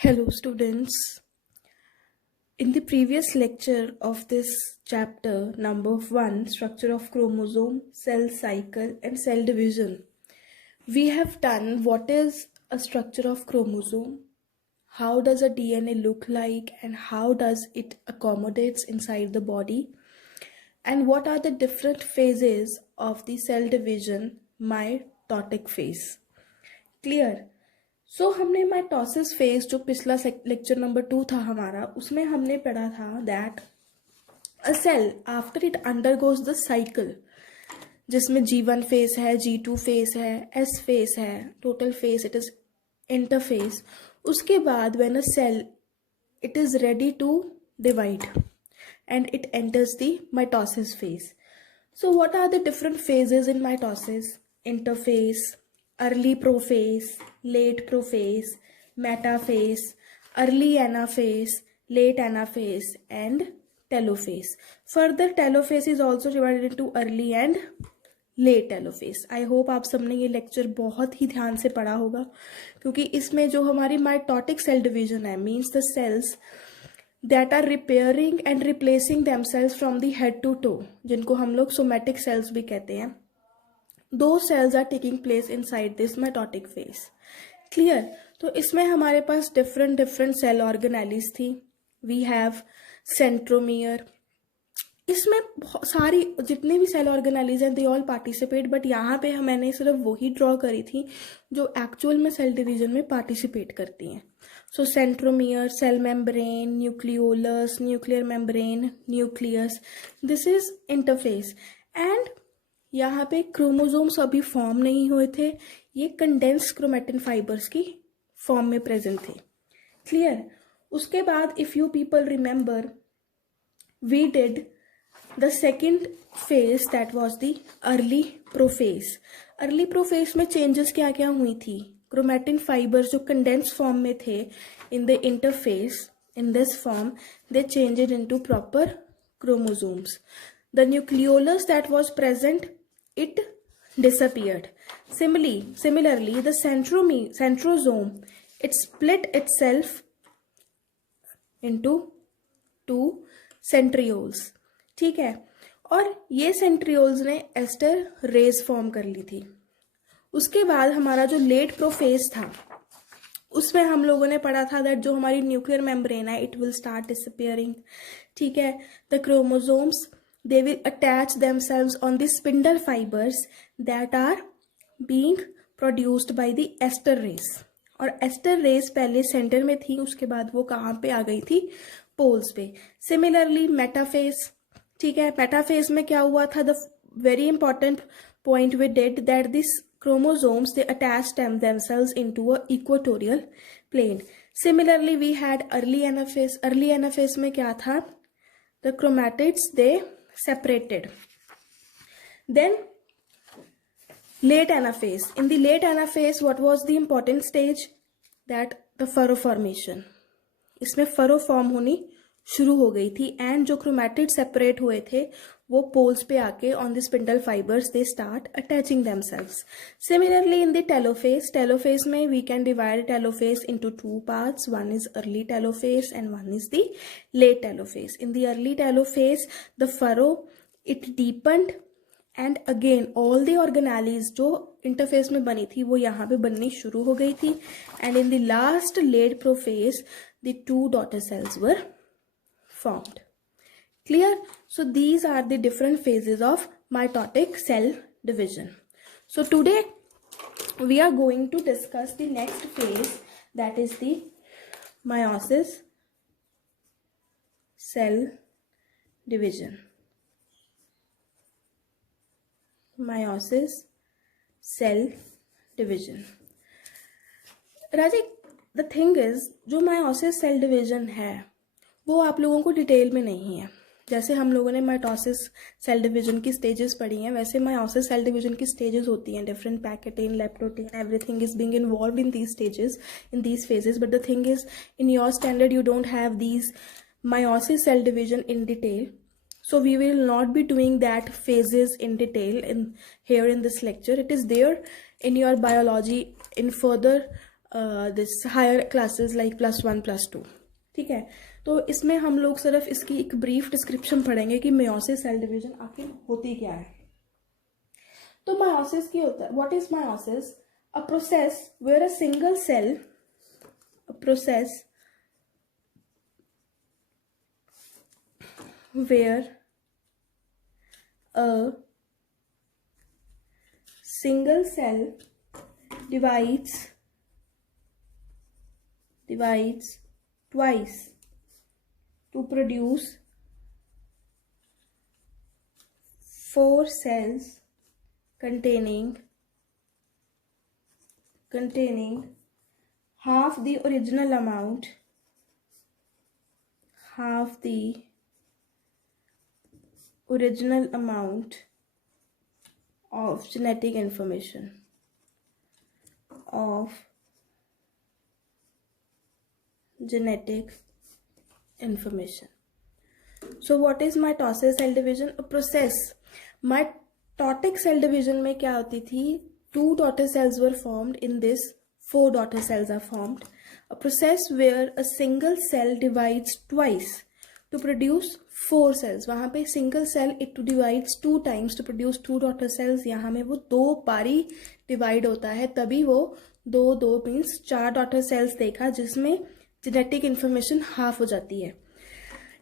Hello students. In the previous lecture of this chapter number 1, structure of chromosome, cell cycle and cell division, we have done what is a structure of chromosome, how does a DNA look like and how does it accommodates inside the body, and what are the different phases of the cell division, mitotic phase. Clear? सो हमने mitosis phase जो पिछला lecture number 2 था हमारा, उसमें हमने पढ़ा था that a cell after it undergoes the cycle, जिसमें G1 फेज है, G2 फेज है, S फेज है, total phase it is interphase. उसके बाद when a cell it is ready to divide and it enters the mitosis phase. So what are the different phases in mitosis? Interphase, early prophase, late prophase, metaphase, early anaphase, late anaphase and telophase. Further, telophase is also divided into early and late telophase. I hope आप सबने ये lecture बहुत ही ध्यान से पढ़ा होगा, क्योंकि इसमें जो हमारी माइटोटिक सेल डिवीजन है means the cells that are repairing and replacing themselves from the head to toe, जिनको हम लोग somatic cells भी कहते हैं, those cells are taking place inside this mitotic phase. Clear? तो इसमें हमारे पास different cell organelles थी. We have centromere. इसमें सारी जितने भी सेल ऑर्गेनाइज हैं दे ऑल पार्टिसिपेट, बट यहाँ पे मैंने सिर्फ वही ड्रॉ करी थी जो एक्चुअल में सेल डिवीजन में पार्टिसिपेट करती हैं. So centromere, cell membrane, nucleolus, nuclear membrane, nucleus, this is interphase. And यहाँ पे क्रोमोसोम्स अभी फॉर्म नहीं हुए थे, ये कंडेंस क्रोमेटिन फाइबर्स की फॉर्म में प्रेजेंट थे. क्लियर? उसके बाद if you people remember we did the second phase that was the early prophase. early prophase में changes क्या क्या हुई थी? chromatin fibers जो condensed form में थे in the interphase, in this form they changed it into proper chromosomes. The nucleolus that was present, it disappeared. Similarly the centrosome, it split itself into two centrioles. ठीक है, और ये centrioles ने ester raise form कर ली थी. उसके बाद हमारा जो लेट प्रोफेज था उसमें हम लोगों ने पढ़ा था दैट जो हमारी न्यूक्लियर मेम्ब्रेन है इट विल स्टार्ट डिसअपियरिंग. ठीक है, the chromosomes they will attach themselves on the spindle fibres that are being produced by the aster rays. और एस्टर रेज पहले सेंटर में थी, उसके बाद वो कहाँ पे आ गई थी? पोल्स पे. Similarly metaphase. ठीक है, मेटाफेज में क्या हुआ था? The very important point we did that this chromosomes they attach themselves into a equatorial plane. Similarly we had early anaphase. early anaphase में क्या था? The chromatids they separated. Then late anaphase. In the late anaphase what was the important stage? That the furrow formation. इसमें furrow form होनी शुरू हो गई थी and जो क्रोमैटिड सेपरेट हुए थे वो पोल्स पे आके on the spindle fibres they start attaching themselves. Similarly in the telophase में we can divide telophase into two parts. One is early telophase and one is the late telophase. In the early telophase the furrow it deepened and again all the organise जो interphase में बनी थी वो यहाँ पे बननी शुरू हो गई थी. And in the last late prophase the two daughter cells were formed. Clear? So these are the different phases of mitotic cell division. So today we are going to discuss the next phase, that is the meiosis cell division. Meiosis cell division. Raji, the thing is जो meiosis cell division है वो आप लोगों को detail में नहीं है. जैसे हम लोगों ने माइटोसिस सेल डिवीजन की स्टेजेस पढ़ी हैं, वैसे meiosis सेल डिवीजन की स्टेजेस होती हैं. Different pachytene, leptotene, everything is being involved in these stages, in these phases. But the thing is in your standard you don't have these meiosis cell division in detail. So we will not be doing that phases in detail in here in this lecture. It is there in your biology in further this higher classes like +1 +2. ठीक है, तो इसमें हम लोग सिर्फ इसकी एक brief description पढ़ेंगे कि मेयोसिस सेल डिवीजन आखिर होती क्या है. तो meiosis क्या होता है? What is meiosis? A process where a single cell, a process where a single cell divides twice to produce 4 cells containing half the original amount of genetic information So what is mitosis cell division? A process. Mitotic cell division में क्या होती थी? 2 daughter cells were formed. In this 4 daughter cells are formed. A process where a single cell divides twice to produce 4 cells. वहाँ पे single cell it divides 2 times to produce 2 daughter cells. यहाँ में वो 2 बारी divide होता है, तभी वो 2 means 4 daughter cells देखा, जिसमें genetic information half हो जाती है.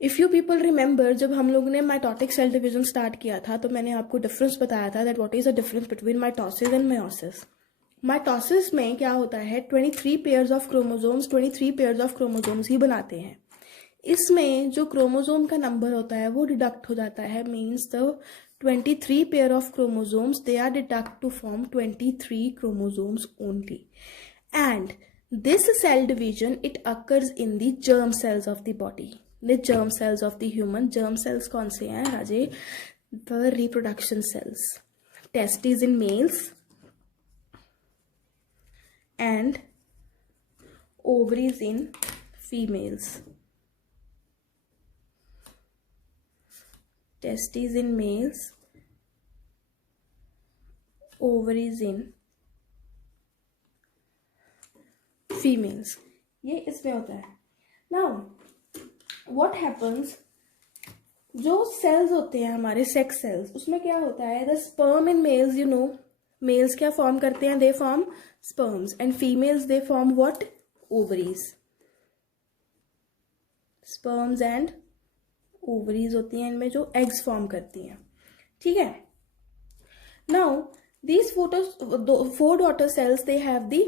इफ़ यू पीपल रिमेंबर, जब हम लोग ने माइटोटिक सेल डिवीजन स्टार्ट किया था तो मैंने आपको डिफरेंस बताया था that what is the difference between mitosis and meiosis. Mitosis में क्या होता है, 23 पेयर्स ऑफ क्रोमोसोम्स ही बनाते हैं. इसमें जो क्रोमोसोम का नंबर होता है वो डिडक्ट हो जाता है, means the 23 pair of chromosomes they are deduct to form 23 chromosomes only. And this cell division it occurs in the germ cells of the body. The germ cells of the human. Germ cells कौन से हैं राजे? The reproduction cells. Testes in males and ovaries in females. Testes in males, ovaries in females. ये इसमें होता है. Now what happens, जो cells होते हैं हमारे सेक्स सेल्स, उसमें क्या होता है, the sperm in males, you know, males क्या फॉर्म करते हैं, they form sperms, and females they form what, ovaries. Sperms and ovaries होती हैं इनमें जो एग्स फॉर्म करती हैं. ठीक है, now these 4 daughter cells they have the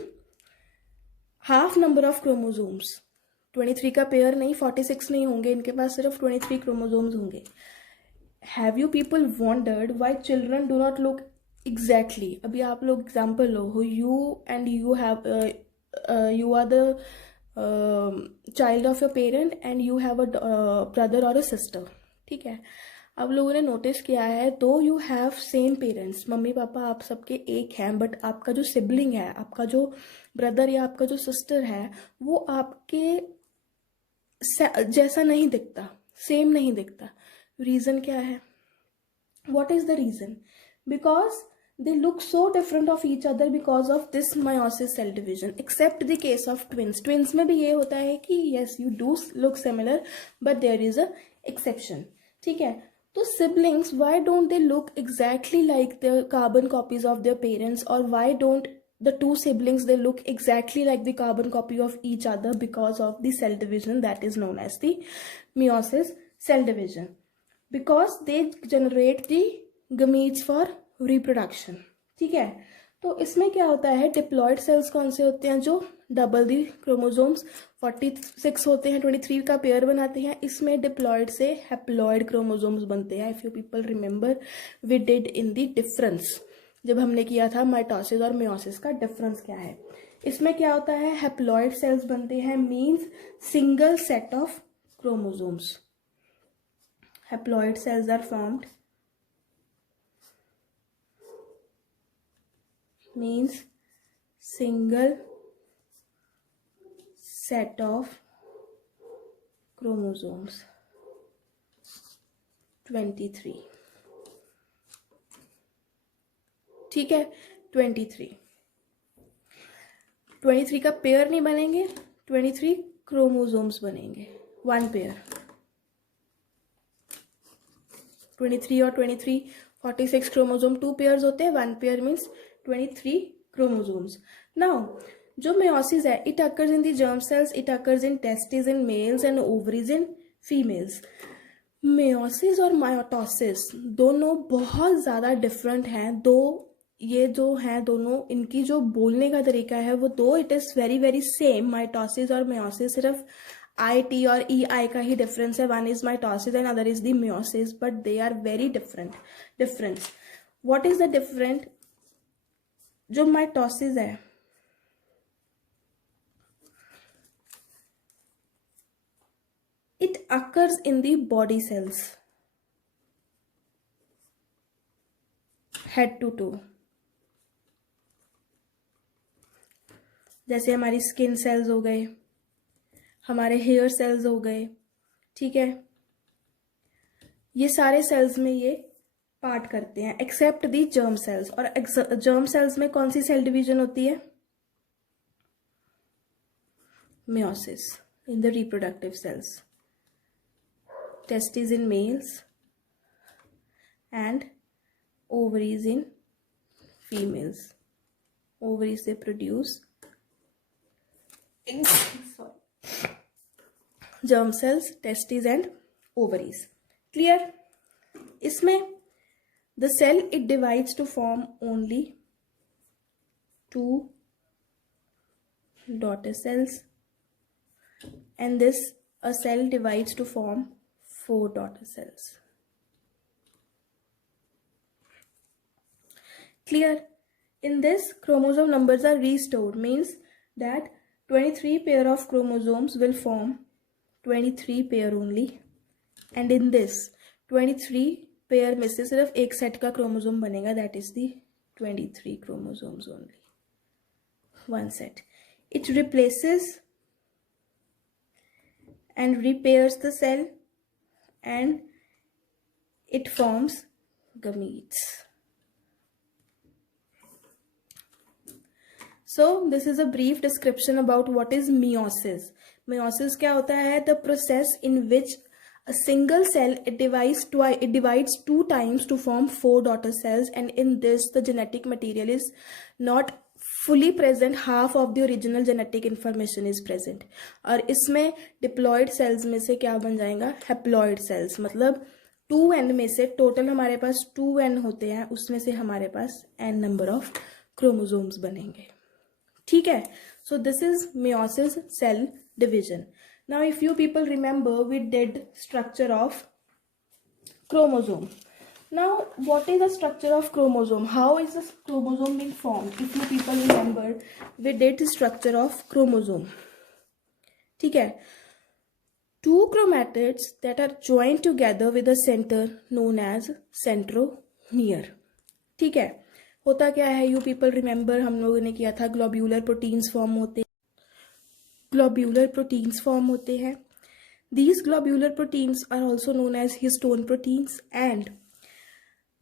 half number of chromosomes. 23 का पेयर नहीं, 46 नहीं होंगे इनके पास, सिर्फ 23 क्रोमोसोम्स होंगे. Have you people wondered why children do not look exactly? अभी आप लोग एग्जाम्पल लो, you are the child of your parent and you have a brother और अ सिस्टर. ठीक है, अब लोगों ने नोटिस किया है, दो you have same parents, mummy papa आप सबके एक हैं, बट आपका जो सिबलिंग है, आपका जो ब्रदर या आपका जो सिस्टर है, वो आपके जैसा नहीं दिखता, सेम नहीं दिखता. रीजन क्या है? What is the reason? Because they look so different of each other because of this meiosis cell division, except the case of twins. Twins में भी ये होता है कि yes you do look similar but there is a exception. ठीक है, तो siblings, why don't they look exactly like the carbon copies of their parents, or why don't the 2 siblings they look exactly like the carbon copy of each other? Because of the cell division that is known as the meiosis cell division, because they generate the gametes for reproduction. ठीक है, तो इसमें क्या होता है, diploid sales कौन से होते हैं, जो डबल दी क्रोमोसोम्स 46 होते हैं, 23 का पेयर बनाते हैं. इसमें डिप्लॉयड से हैप्लॉयड क्रोमोसोम्स बनते हैं. If you people remember, we did in the difference, जब हमने किया था माइटोसिस और मेयोसिस का डिफरेंस क्या है. इसमें क्या होता है, हैप्लॉयड सेल्स बनते हैं, means single set of chromosomes. Haploid cells are formed, means single set of chromosomes 23. ठीक है, 23. 23 का पेयर नहीं बनेंगे, 23 क्रोमोसोम्स बनेंगे, 1 पेयर। 23 और 23 46 क्रोमोसोम 2 पेयर्स होते हैं, 1 पेयर मीन्स 23 क्रोमोसोम्स। नाउ जो मेयोसिस है, it occurs in the germ sales, it occurs in testis in males and ovaries in females. Meiosis और मायोटोसिस दोनों बहुत ज़्यादा डिफरेंट हैं, दो ये जो हैं दोनों, इनकी जो बोलने का तरीका है वो दो, it is very very same. Mitosis और मेयोसिस सिर्फ आई टी और ई आई का ही डिफरेंस है, one is mitosis and other is the meiosis, but they are very difference. What is the different? जो माइटोसिस है, it occurs in the body cells, head to toe। जैसे हमारी skin cells हो गए, हमारे हेयर सेल्स हो गए, ठीक है, ये सारे सेल्स में ये पार्ट करते हैं एक्सेप्ट दी जर्म सेल्स। और जर्म सेल्स में कौन सी सेल डिवीजन होती है? Meiosis in the reproductive cells, testes in males and ovaries in females. Ovaries they produce germ cells, testes and ovaries. Clear? इसमें the cell it divides to form only 2 daughter cells, and this a cell divides to form 4 daughter cells. Clear? In this, chromosome numbers are restored, means that 23 pair of chromosomes will form 23 pair only, and in this 23 pair में से सिर्फ एक set का chromosome बनेगा, that is the 23 chromosomes only, one set. It replaces and repairs the cell and it forms gametes. So this is a brief description about what is meiosis. Meiosis क्या होता है? The process in which a single cell it divides 2 times to form 4 daughter cells, and in this the genetic material is not fully present, half of the original genetic information is present. और इसमें diploid sales में से क्या बन जाएगा? Haploid cells. मतलब 2n में से टोटल हमारे पास 2n होते हैं, उसमें से हमारे पास n नंबर ऑफ क्रोमोसोम्स बनेंगे, ठीक है। So this is meiosis cell division. Now if you people remember we did structure of chromosome. Now, what is the structure of chromosome? How is the chromosome being formed? If you people remember, we did the structure of chromosome. ठीक है, 2 chromatids that are joined together with a center known as centromere. ठीक है, होता क्या है? You people remember, हम लोगों ने किया था ग्लोब्यूलर प्रोटीन्स फॉर्म होते हैं। These globular proteins are also known as histone proteins, and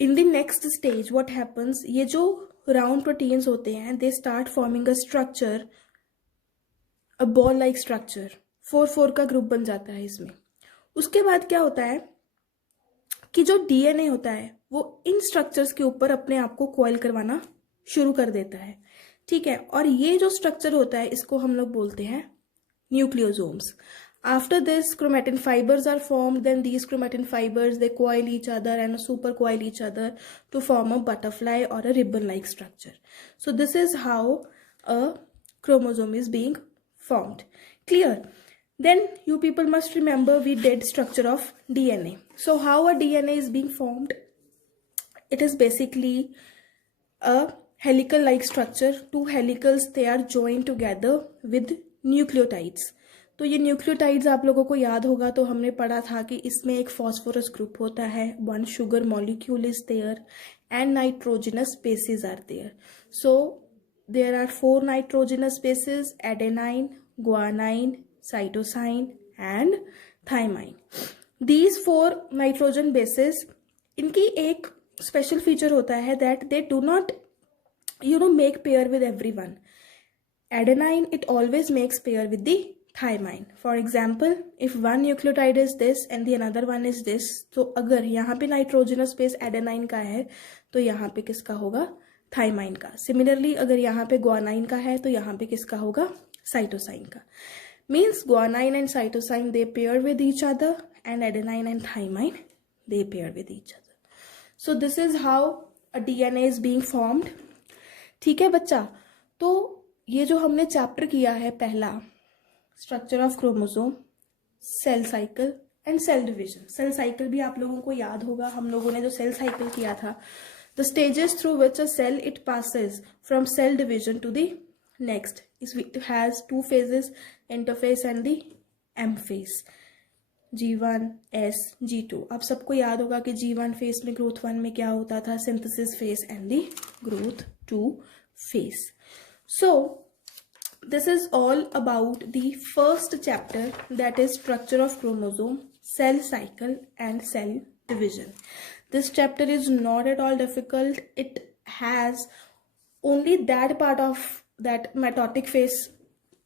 in the next stage what happens, ये जो round proteins होते हैं they start forming a structure, a ball like structure, 4 का ग्रुप बन जाता है इसमें। उसके बाद क्या होता है कि जो DNA होता है वो इन स्ट्रक्चर्स के ऊपर अपने आप को कॉइल करवाना शुरू कर देता है, ठीक है। और ये जो स्ट्रक्चर होता है इसको हम लोग बोलते हैं nucleosomes. After this, chromatin fibers are formed. Then these chromatin fibers they coil each other and super coil each other to form a butterfly or a ribbon-like structure. So this is how a chromosome is being formed. Clear? Then you people must remember we did structure of DNA. So how a DNA is being formed? It is basically a helical-like structure. 2 helicals they are joined together with nucleotides. तो ये nucleotides आप लोगों को याद होगा, तो हमने पढ़ा था कि इसमें एक फॉस्फोरस ग्रुप होता है, 1 sugar molecule is there and nitrogenous bases are there. So there are 4 nitrogenous bases: adenine, guanine, cytosine and thymine. These 4 nitrogen bases, इनकी एक स्पेशल फीचर होता है that they do not make pair with everyone. adenine, it always makes pair with the thymine. For example, if one nucleotide is this and the another one is this, तो अगर यहाँ पे nitrogenous base adenine का है तो यहाँ पे किसका होगा, थाइमाइन का. सिमिलरली अगर यहाँ पे ग्वानाइन का है तो यहाँ पे किसका होगा, साइटोसाइन का. Means guanine and cytosine they pair with each other and adenine and thymine they pair with each other. So this is how a DNA is being formed. ठीक है बच्चा, तो ये जो हमने चैप्टर किया है पहला, structure of chromosome, cell cycle and cell division. Cell cycle भी आप लोगों को याद होगा, हम लोगों ने जो सेल साइकिल किया था, the stages through which a cell it passes from cell division to the next. It has 2 phases, interphase and the M phase. G1, S, G2. आप सबको याद होगा कि G1 फेज में, ग्रोथ 1 में क्या होता था, synthesis phase and the growth 2 phase. So this is all about the first chapter, that is structure of chromosome, cell cycle and cell division. This chapter is not at all difficult. It has only that part of that mitotic phase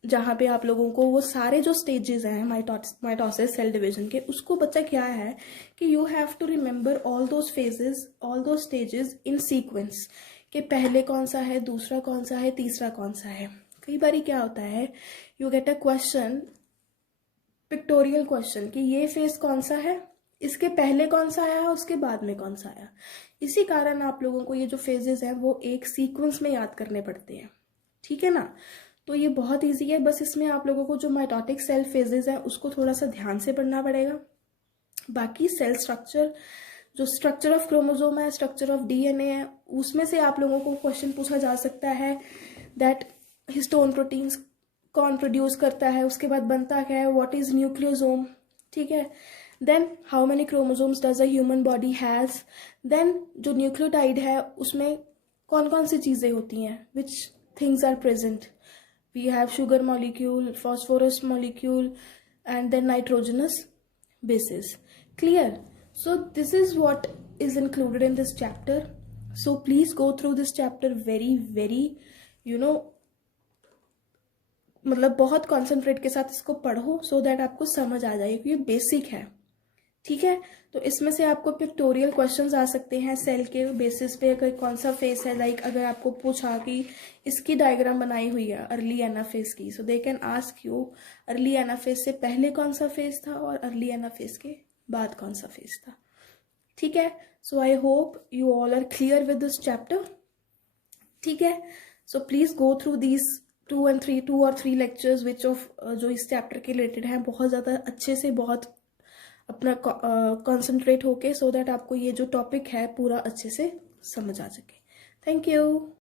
जहाँ पे आप लोगों को वो सारे जो stages हैं mitosis, cell division के, उसको बच्चा क्या है कि you have to remember all those phases, all those stages in sequence, कि पहले कौन सा है, दूसरा कौन सा है, तीसरा कौन सा है. कई बार क्या होता है, you get a question, pictorial question, कि ये फेज कौन सा है, इसके पहले कौन सा आया, उसके बाद में कौन सा आया. इसी कारण आप लोगों को ये जो फेजेस हैं वो एक सीक्वेंस में याद करने पड़ते हैं. ठीक है ना. तो ये बहुत इजी है, बस इसमें आप लोगों को जो माइटोटिक सेल फेजेस है उसको थोड़ा सा ध्यान से पढ़ना पड़ेगा. बाकी सेल स्ट्रक्चर, जो स्ट्रक्चर ऑफ क्रोमोसोम है, स्ट्रक्चर ऑफ डीएनए है, उसमें से आप लोगों को क्वेश्चन पूछा जा सकता है दैट हिस्टोन प्रोटीन्स कौन प्रोड्यूस करता है, उसके बाद बनता क्या है, व्हाट इज न्यूक्लियोसोम. ठीक है. Then how many chromosomes does a human body has. Then जो न्यूक्लियोटाइड है उसमें कौन कौन सी चीजें होती हैं, which things are present. We have sugar molecule, phosphorus molecule, and then nitrogenous bases. Clear? So this is what is included in this chapter. So please go through this chapter very मतलब बहुत concentrate के साथ इसको पढ़ो, so that आपको समझ आ जाए, क्योंकि ये बेसिक है. ठीक है. तो इसमें से आपको पिक्टोरियल क्वेश्चंस आ सकते हैं सेल के बेसिस पे, कौन सा फेस है. लाइक अगर आपको पूछा कि इसकी डायग्राम बनाई हुई है अर्ली एनाफेज की, so they can ask you early anaphase से पहले कौन सा फेज था और अर्ली एनाफेज के बाद कौन सा फेज था. ठीक है. So I hope you all are clear with this chapter. ठीक है. So please go through these 2 और 3 लेक्चर्स विच ऑफ जो इस चैप्टर के रिलेटेड हैं, बहुत ज़्यादा अच्छे से, बहुत अपना कंसंट्रेट होके, सो दैट आपको ये जो टॉपिक है पूरा अच्छे से समझ आ सके. Thank you.